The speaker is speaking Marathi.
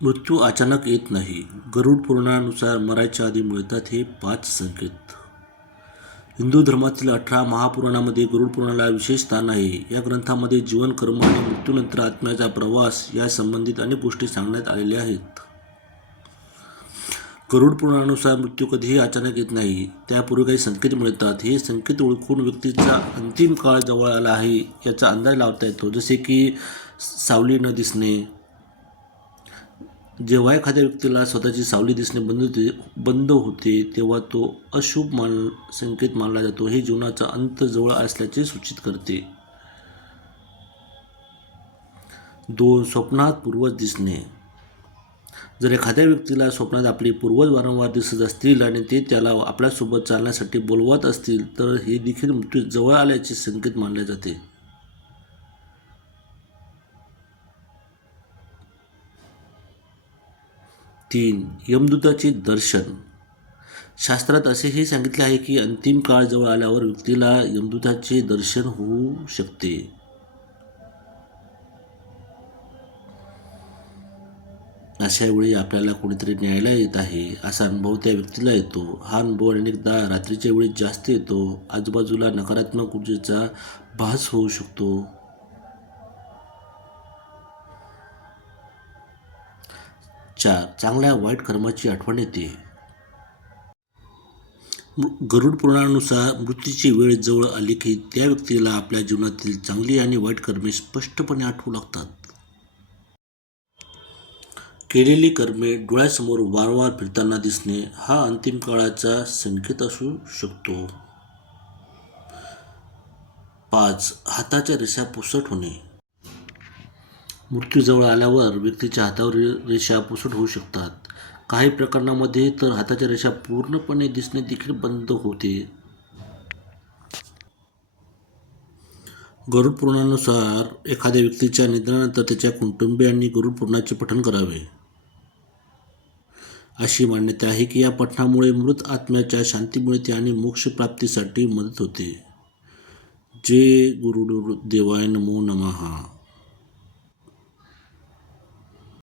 मृत्यू अचानक येत नाही. गरुड पुराणानुसार मरायच्या आधी मिळतात हे 5 संकेत. हिंदू धर्मातील 18 महापुराणामध्ये गरुड पुराणाला विशेष स्थान आहे. या ग्रंथामध्ये जीवन, कर्म आणि मृत्यूनंतर आत्म्याचा प्रवास या संबंधित अनेक गोष्टी सांगण्यात आलेल्या आहेत. गरुड पुराणानुसार मृत्यू कधीही अचानक येत नाही. त्यापूर्वी काही संकेत मिळतात. हे संकेत ओळखून व्यक्तीचा अंतिम काळ जवळ आला आहे याचा अंदाज लावता येतो. जसे की सावली न दिसणे. जेव्हा एखाद्या व्यक्तीला स्वतःची सावली दिसणे बंद होते तेव्हा तो अशुभ संकेत मानला जातो. हे जीवनाचा अंत जवळ असल्याचे सूचित करते. 2. स्वप्नात पूर्वज दिसणे. जर एखाद्या व्यक्तीला स्वप्नात आपले पूर्वज वारंवार दिसत असतील आणि ते त्याला आपल्यासोबत चालण्यासाठी बोलवत असतील तर हे देखील मृत्यू जवळ आल्याचे संकेत मानले जाते. 3. यमदूताचे दर्शन. शास्त्रात असेही सांगितले आहे की अंतिम काळ जवळ आल्यावर व्यक्तीला यमदूताचे दर्शन होऊ शकते. अशा वेळी आपल्याला कोणीतरी न्यायला येत आहे असा अनुभव त्या व्यक्तीला येतो. हा अनुभव अनेकदा रात्रीच्या वेळी जास्त येतो. आजूबाजूला नकारात्मक ऊर्जेचा भास होऊ शकतो. 4. चांगल्या वाईट कर्माची आठवण येते. गरुड पुराणानुसार मृत्यूची वेळ जवळ आली की त्या व्यक्तीला आपल्या जीवनातील चांगली आणि वाईट कर्मे स्पष्टपणे आठवू लागतात. केलेली कर्मे डोळ्यासमोर वारंवार फिरताना दिसणे हा अंतिम काळाचा संकेत असू शकतो. 5. हाताच्या रेषा पुसट होणे. मृत्यू जवळ आल्यावर व्यक्तीच्या हातावर रेषा पुसट होऊ शकतात. काही प्रकरणांमध्ये तर हाताच्या रेषा पूर्णपणे दिसणे देखील बंद होते. गरुड पुराणानुसार एखाद्या व्यक्तीच्या निधनानंतर त्याच्या कुटुंबियांनी गरुड पुराणाचे पठण करावे. अशी मान्यता आहे की या पठणामुळे मृत आत्म्याच्या शांती मिळते आणि मोक्षप्राप्तीसाठी मदत होते. जय गुरुदेवाय नमो नमः.